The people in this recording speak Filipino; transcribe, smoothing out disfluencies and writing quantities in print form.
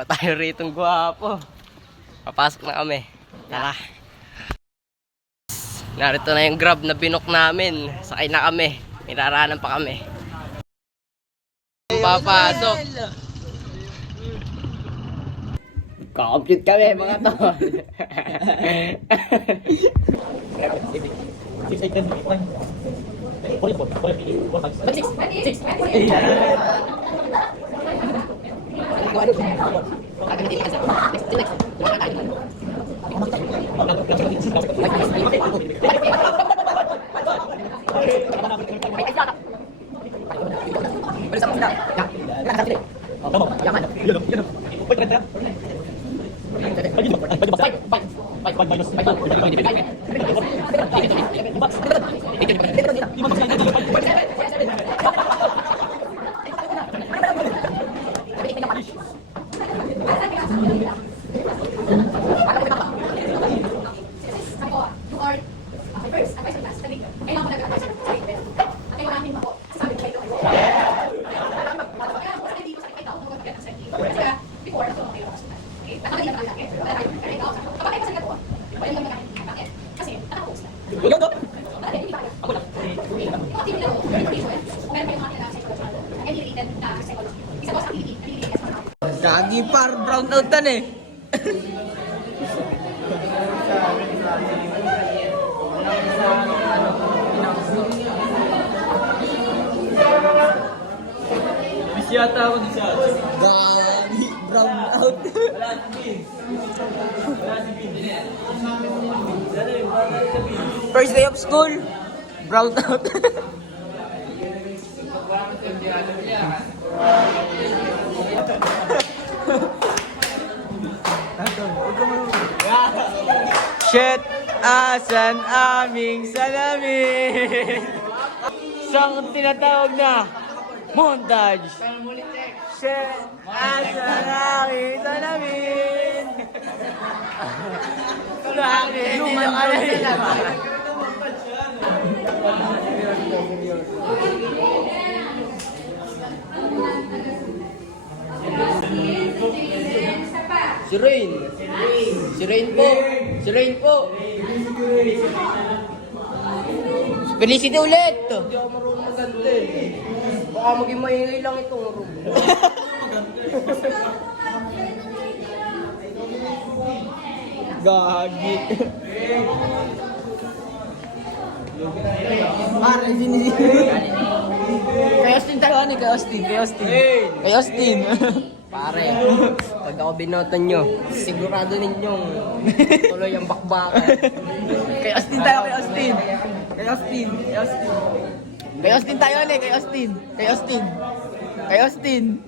Kasama tayo ritong gwapo. Papasok na kami. Tara. Narito na yung grab na binok namin. Sakay na kami. Miraranan pa kami. Papasok. Compute kami mga to. Gagi par, brown out tan eh. Bisyata ako di sa. Gagi, brown out. First day of school, brown out. Shit, asan aming salamin? Sang tinatawag na montage. Shit, asan aming salamin? Lumang salamin. Si Rain. Si Rain po. Si Rain po. Felicity ulit. Hindi ako marunong maganda eh. Baka maging maingay lang itong room. Gagi. Pare, sini. Kay Austin tayo, ano? Kay Austin. Kay Austin. Pare, pag ako binotan nyo, sigurado ninyong tuloy ang bakbakan. Kay Austin tayo, kay Austin. Kay Austin. Kay Austin tayo, kay Austin. Kay Austin.